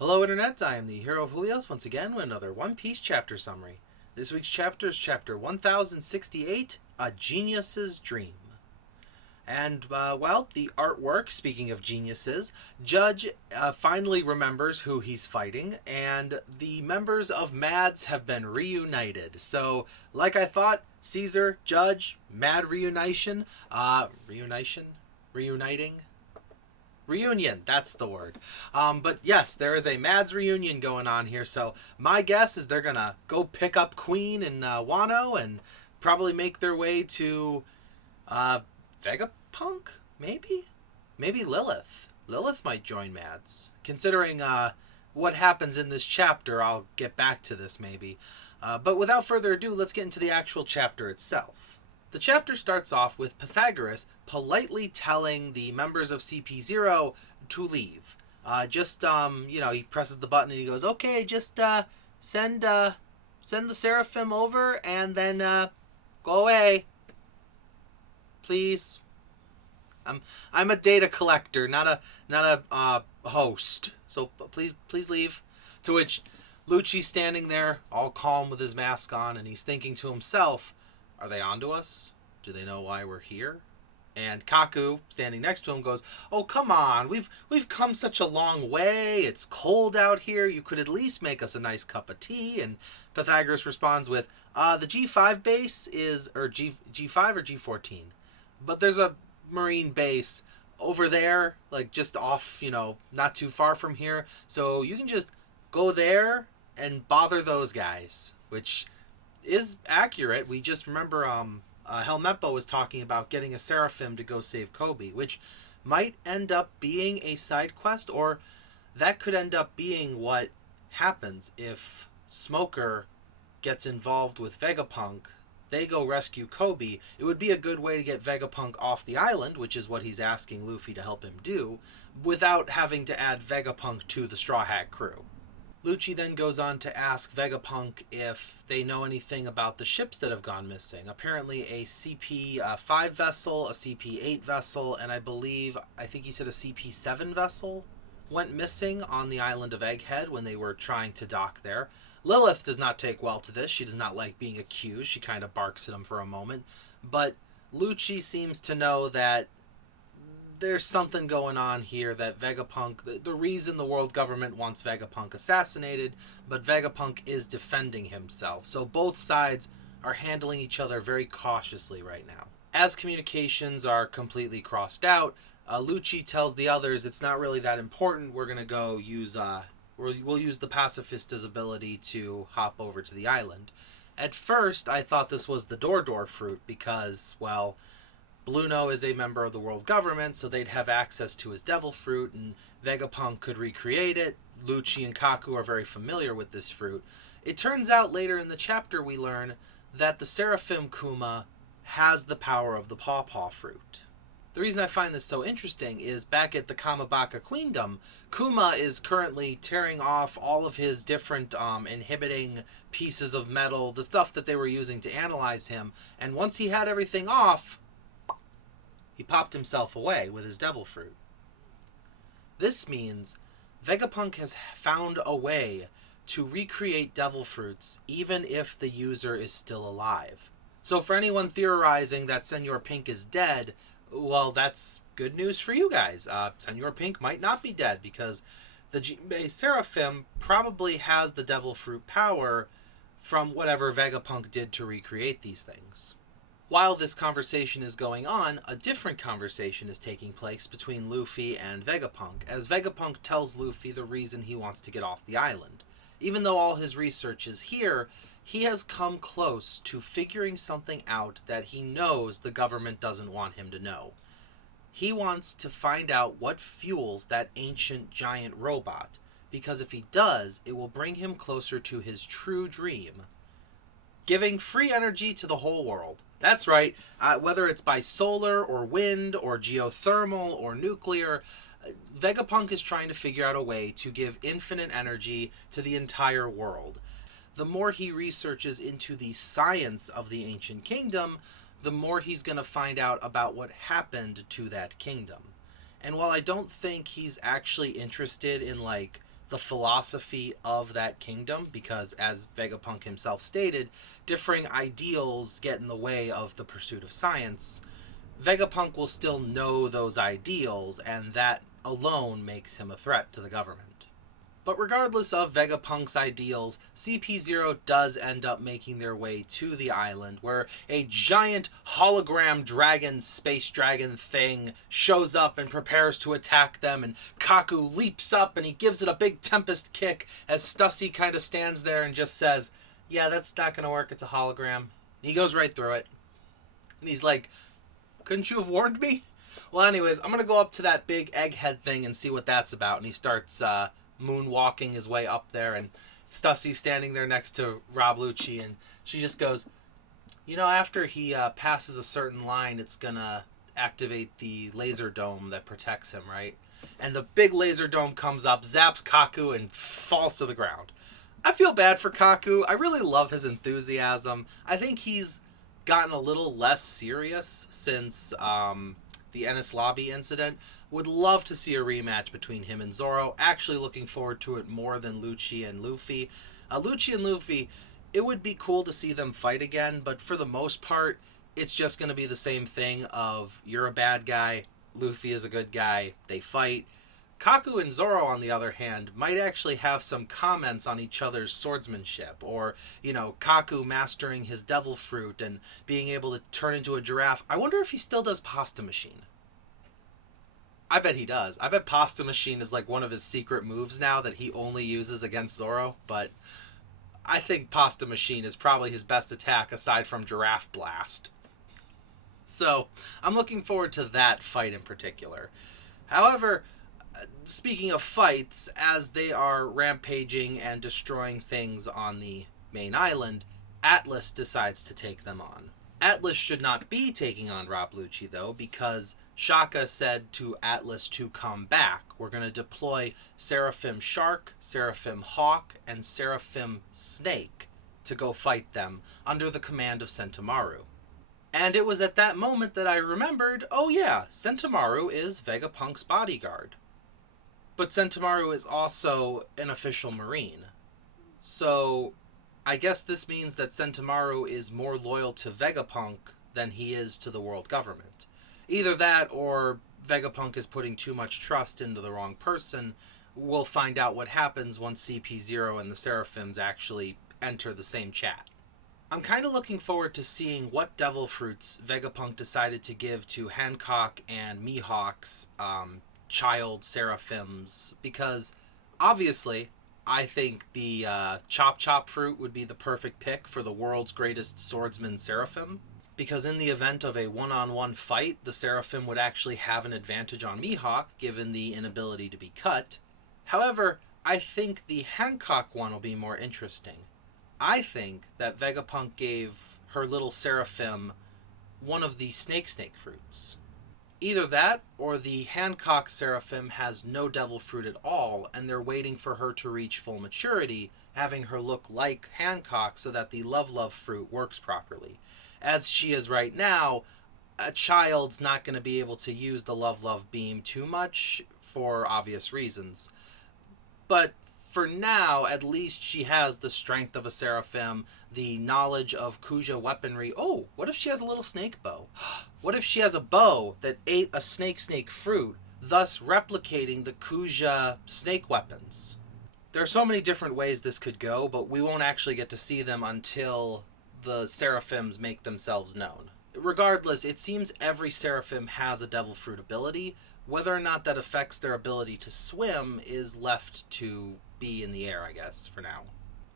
Hello Internet, I am the hero of Julios once again with another One Piece chapter summary. This week's chapter is chapter 1068, A Genius's Dream. And, the artwork, speaking of geniuses, Judge finally remembers who he's fighting, and the members of Mads have been reunited. So, like I thought, Caesar, Judge, Mad reuniting? Reunion, that's the word. But yes, there is a Mads reunion going on here, so my guess is they're gonna go pick up Queen and Wano and probably make their way to Vegapunk, maybe? Maybe Lilith. Lilith might join Mads. Considering what happens in this chapter, I'll get back to this maybe. But without further ado, let's get into the actual chapter itself. The chapter starts off with Pythagoras politely telling the members of CP0 to leave. He presses the button and he goes, okay, just send the Seraphim over and then go away. Please. I'm a data collector, not a host. So please leave. To which Lucci's standing there, all calm with his mask on, and he's thinking to himself, are they onto us? Do they know why we're here? And Kaku, standing next to him, goes, oh, come on, we've come such a long way. It's cold out here. You could at least make us a nice cup of tea. And Pythagoras responds with, the G5 base is, or G5 or G14. But there's a marine base over there, like just off, not too far from here. So you can just go there and bother those guys, which is accurate. We just remember Helmeppo was talking about getting a Seraphim to go save Kobe, which might end up being a side quest, or that could end up being what happens if Smoker gets involved with Vegapunk. They go rescue Kobe. It would be a good way to get Vegapunk off the island, which is what he's asking Luffy to help him do, without having to add Vegapunk to the Straw Hat crew. Lucci then goes on to ask Vegapunk if they know anything about the ships that have gone missing. Apparently a CP-5 vessel, a CP-8 vessel, and I think he said a CP-7 vessel went missing on the island of Egghead when they were trying to dock there. Lilith does not take well to this. She does not like being accused. She kind of barks at him for a moment. But Lucci seems to know that there's something going on here, that Vegapunk, the reason the world government wants Vegapunk assassinated, but Vegapunk is defending himself. So both sides are handling each other very cautiously right now. As communications are completely crossed out, Lucci tells the others it's not really that important. We're going to go use, we'll use the pacifista's ability to hop over to the island. At first, I thought this was the Door fruit because, well, Bluno is a member of the world government, so they'd have access to his devil fruit, and Vegapunk could recreate it. Lucci and Kaku are very familiar with this fruit. It turns out later in the chapter we learn that the Seraphim Kuma has the power of the Pawpaw fruit. The reason I find this so interesting is back at the Kamabaka Queendom, Kuma is currently tearing off all of his different inhibiting pieces of metal, the stuff that they were using to analyze him, and once he had everything off, he popped himself away with his devil fruit. This means Vegapunk has found a way to recreate devil fruits even if the user is still alive. So for anyone theorizing that Senor Pink is dead, well, that's good news for you guys. Senor Pink might not be dead because the Jinbei Seraphim probably has the devil fruit power from whatever Vegapunk did to recreate these things. While this conversation is going on, a different conversation is taking place between Luffy and Vegapunk, as Vegapunk tells Luffy the reason he wants to get off the island. Even though all his research is here, he has come close to figuring something out that he knows the government doesn't want him to know. He wants to find out what fuels that ancient giant robot, because if he does, it will bring him closer to his true dream, giving free energy to the whole world. That's right, whether it's by solar or wind or geothermal or nuclear, Vegapunk is trying to figure out a way to give infinite energy to the entire world. The more he researches into the science of the ancient kingdom, the more he's going to find out about what happened to that kingdom. And while I don't think he's actually interested in, the philosophy of that kingdom, because as Vegapunk himself stated, differing ideals get in the way of the pursuit of science. Vegapunk will still know those ideals, and that alone makes him a threat to the government. But regardless of Vegapunk's ideals, CP0 does end up making their way to the island, where a giant hologram dragon, space dragon thing shows up and prepares to attack them, and Kaku leaps up and he gives it a big tempest kick as Stussy kind of stands there and just says, yeah, that's not going to work, it's a hologram. And he goes right through it. And he's like, couldn't you have warned me? Well, anyways, I'm going to go up to that big egghead thing and see what that's about. And he starts moonwalking his way up there, and Stussy's standing there next to Rob Lucci, and she just goes, you know, after he passes a certain line, it's gonna activate the laser dome that protects him, right? And the big laser dome comes up, zaps Kaku, and falls to the ground. I feel bad for Kaku. I really love his enthusiasm. I think he's gotten a little less serious since the Ennis Lobby incident. Would love to see a rematch between him and Zoro. Actually looking forward to it more than Lucci and Luffy. Lucci and Luffy, it would be cool to see them fight again, but for the most part, it's just going to be the same thing of, you're a bad guy, Luffy is a good guy, they fight. Kaku and Zoro, on the other hand, might actually have some comments on each other's swordsmanship, or, you know, Kaku mastering his devil fruit and being able to turn into a giraffe. I wonder if he still does Pasta Machine. I bet he does. I bet Pasta Machine is like one of his secret moves now that he only uses against Zoro, but I think Pasta Machine is probably his best attack aside from Giraffe Blast. So, I'm looking forward to that fight in particular. However, speaking of fights, as they are rampaging and destroying things on the main island, Atlas decides to take them on. Atlas should not be taking on Rob Lucci, though, because Shaka said to Atlas to come back. We're going to deploy Seraphim Shark, Seraphim Hawk, and Seraphim Snake to go fight them under the command of Sentomaru. And it was at that moment that I remembered, oh yeah, Sentomaru is Vegapunk's bodyguard. But Sentomaru is also an official Marine. So I guess this means that Sentomaru is more loyal to Vegapunk than he is to the world government. Either that, or Vegapunk is putting too much trust into the wrong person. We'll find out what happens once CP0 and the Seraphims actually enter the same chat. I'm kind of looking forward to seeing what devil fruits Vegapunk decided to give to Hancock and Mihawk's child Seraphims, because obviously I think the Chop Chop fruit would be the perfect pick for the world's greatest swordsman Seraphim, because in the event of a one-on-one fight, the Seraphim would actually have an advantage on Mihawk, given the inability to be cut. However, I think the Hancock one will be more interesting. I think that Vegapunk gave her little Seraphim one of the Snake fruits. Either that, or the Hancock Seraphim has no devil fruit at all, and they're waiting for her to reach full maturity, having her look like Hancock so that the Love fruit works properly. As she is right now, a child's not going to be able to use the Love beam too much, for obvious reasons. But for now, at least she has the strength of a Seraphim, the knowledge of Kuja weaponry. Oh, what if she has a little snake bow? What if she has a bow that ate a snake fruit, thus replicating the Kuja snake weapons? There are so many different ways this could go, but we won't actually get to see them until the Seraphims make themselves known. Regardless, it seems every Seraphim has a devil fruit ability. Whether or not that affects their ability to swim is left to be in the air, I guess, for now.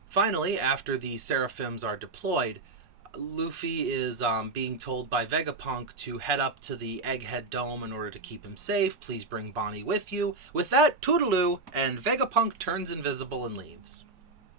Finally, after the Seraphims are deployed, Luffy is being told by Vegapunk to head up to the Egghead Dome in order to keep him safe. Please bring Bonnie with you. With that, toodaloo, and Vegapunk turns invisible and leaves.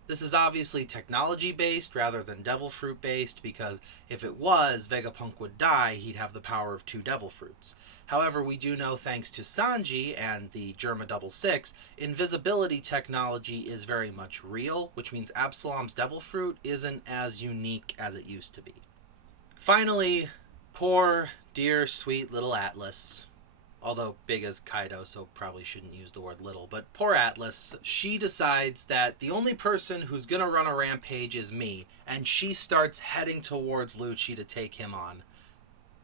This is obviously technology-based rather than devil fruit-based, because if it was, Vegapunk would die, he'd have the power of 2 devil fruits. However, we do know, thanks to Sanji and the Germa 66, invisibility technology is very much real, which means Absalom's devil fruit isn't as unique as it used to be. Finally, poor, dear, sweet little Atlas. although big as Kaido, so probably shouldn't use the word little. But poor Atlas, she decides that the only person who's going to run a rampage is me, and she starts heading towards Lucci to take him on.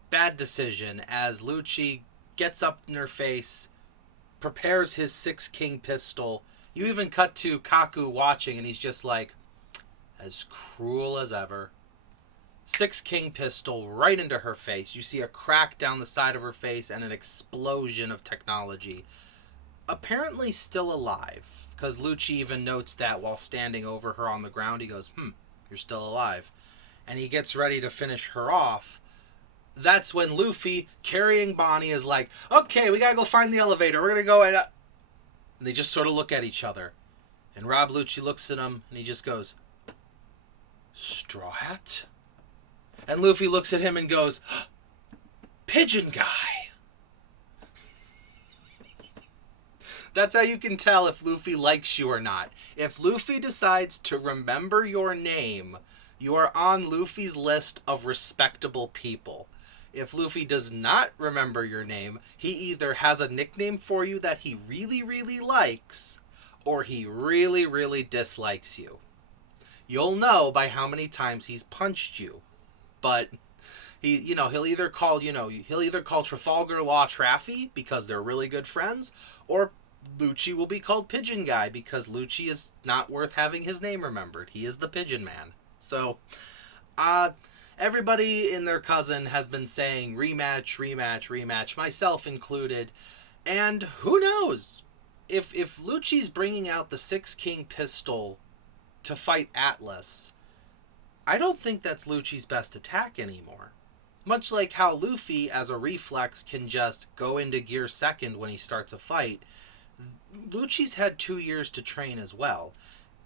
Bad decision, as Lucci gets up in her face, prepares his Six King pistol. You even cut to Kaku watching, and he's just like, as cruel as ever. Six King pistol right into her face. You see a crack down the side of her face and an explosion of technology. Apparently still alive, because Lucci even notes that while standing over her on the ground. He goes, you're still alive. And he gets ready to finish her off. That's when Luffy, carrying Bonnie, is like, okay, we gotta go find the elevator. We're gonna go and they just sort of look at each other. And Rob Lucci looks at him, and he just goes, Straw Hat? And Luffy looks at him and goes, Pigeon Guy. That's how you can tell if Luffy likes you or not. If Luffy decides to remember your name, you are on Luffy's list of respectable people. If Luffy does not remember your name, he either has a nickname for you that he really, really likes, or he really, really dislikes you. You'll know by how many times he's punched you. But he'll either call Trafalgar Law Traffy because they're really good friends, or Lucci will be called Pigeon Guy because Lucci is not worth having his name remembered. He is the Pigeon Man. So, everybody and their cousin has been saying rematch, rematch, rematch, myself included. And who knows? If Lucci's bringing out the Six King pistol to fight Atlas, I don't think that's Lucci's best attack anymore. Much like how Luffy, as a reflex, can just go into gear second when he starts a fight, Lucci's had 2 years to train as well.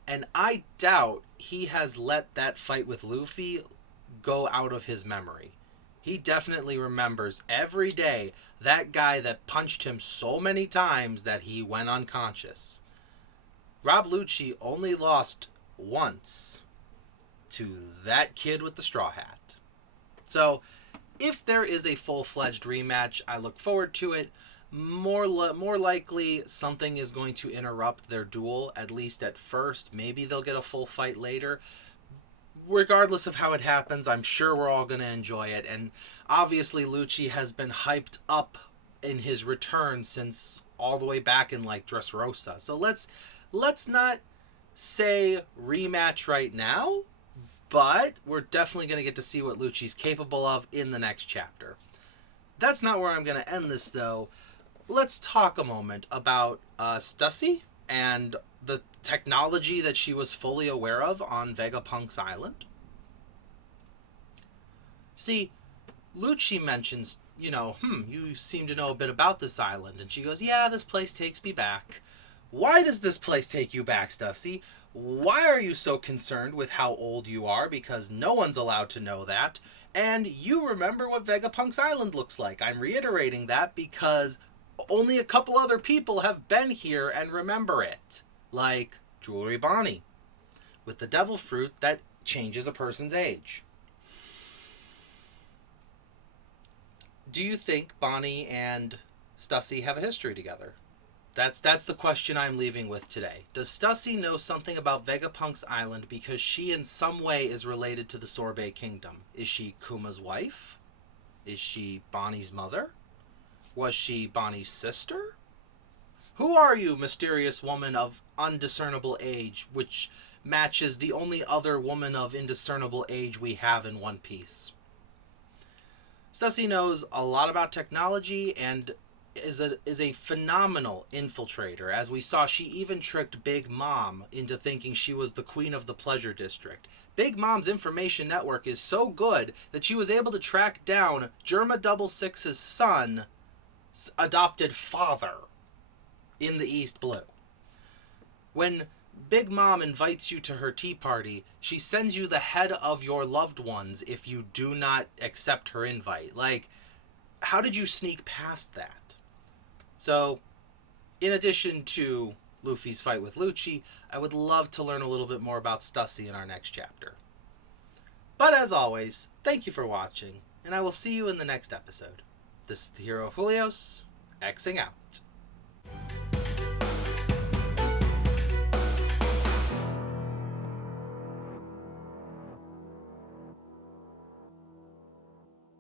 And I doubt he has let that fight with Luffy go out of his memory. He definitely remembers every day that guy that punched him so many times that he went unconscious. Rob Lucci only lost once to that kid with the straw hat. So, if there is a full-fledged rematch, I look forward to it. More likely, something is going to interrupt their duel, at least at first. Maybe they'll get a full fight later. Regardless of how it happens, I'm sure we're all going to enjoy it. And obviously, Lucci has been hyped up in his return since all the way back in, Dressrosa. So let's not say rematch right now, but we're definitely going to get to see what Lucci's capable of in the next chapter. That's not where I'm going to end this, though. Let's talk a moment about Stussy and the technology that she was fully aware of on Vegapunk's island. See, Lucci mentions, you seem to know a bit about this island. And she goes, yeah, this place takes me back. Why does this place take you back, Stussy? Why are you so concerned with how old you are? Because no one's allowed to know that. And you remember what Vegapunk's island looks like. I'm reiterating that because only a couple other people have been here and remember it. Like Jewelry Bonnie, with the devil fruit that changes a person's age. Do you think Bonnie and Stussy have a history together? That's the question I'm leaving with today. Does Stussy know something about Vegapunk's island because she in some way is related to the Sorbet Kingdom? Is she Kuma's wife? Is she Bonnie's mother? Was she Bonnie's sister? Who are you, mysterious woman of undiscernible age, which matches the only other woman of indiscernible age we have in One Piece? Stussy knows a lot about technology and is a phenomenal infiltrator. As we saw, she even tricked Big Mom into thinking she was the queen of the Pleasure District. Big Mom's information network is so good that she was able to track down Germa 66's son's adopted father in the East Blue. When Big Mom invites you to her tea party, she sends you the head of your loved ones if you do not accept her invite. How did you sneak past that? So, in addition to Luffy's fight with Lucci, I would love to learn a little bit more about Stussy in our next chapter. But as always, thank you for watching, and I will see you in the next episode. This is the Hero Julios, Xing out.